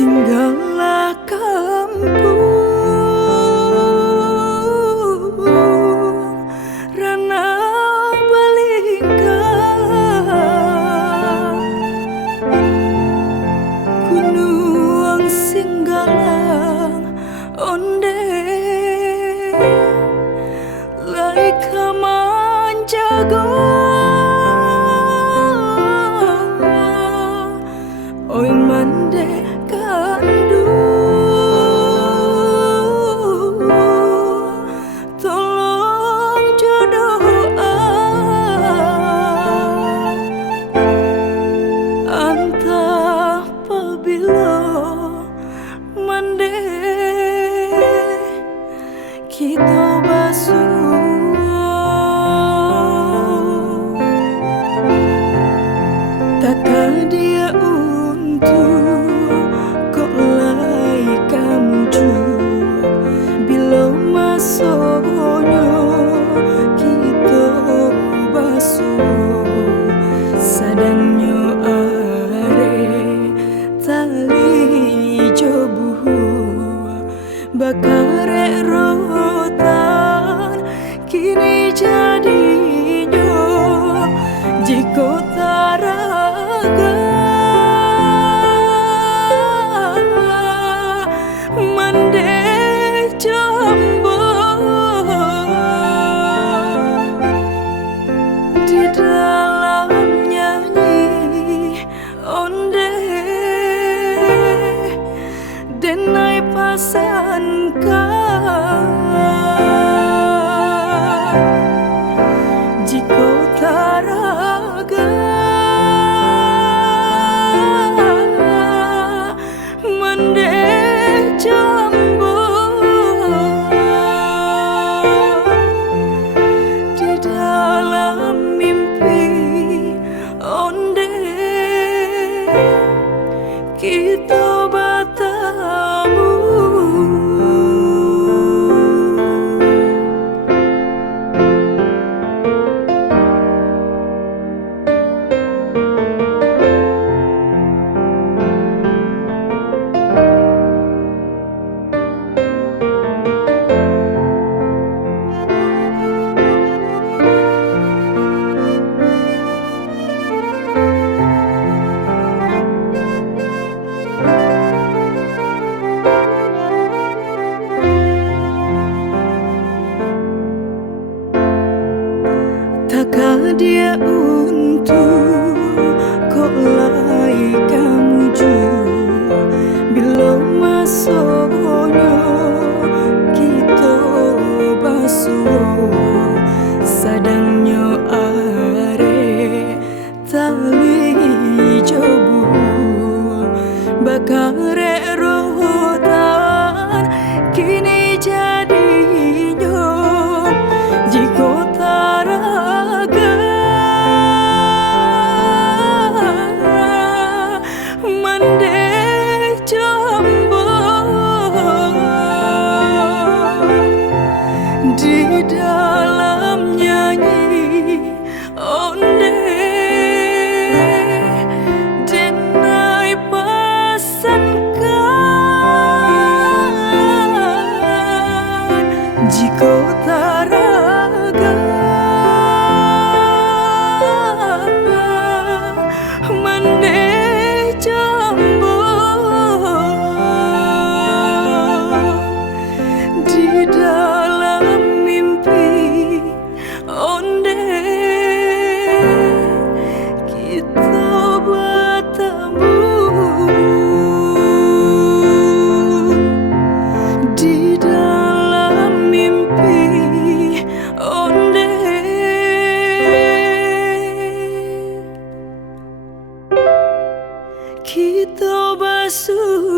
Tinggalah kampung rana balingkah gunung singgalang onde lai kaman jago oi mande kandu tolong jodoh antah pabilo mande kita basuh takkan dia untuk kok lai kamu bila masonyo kita basuh sadonyo are tali jobuh bakare rotan kini jadinya jika taraga mande jambo di dalam nyanyi onde denai pasangkan jika taraga mande jambo di dalam mimpi onde kita bertemu. Takkan dia untuk kok lai kamu bila masonyo kita basuh sadonyo are tali jobuh bakare rotan kini jadinya jika taraga mande jambo di dalam nyanyi onde denai pasangkan jika taraga mande jambo di dalam mimpi onde kita bertemu di dalam mimpi onde kita basuh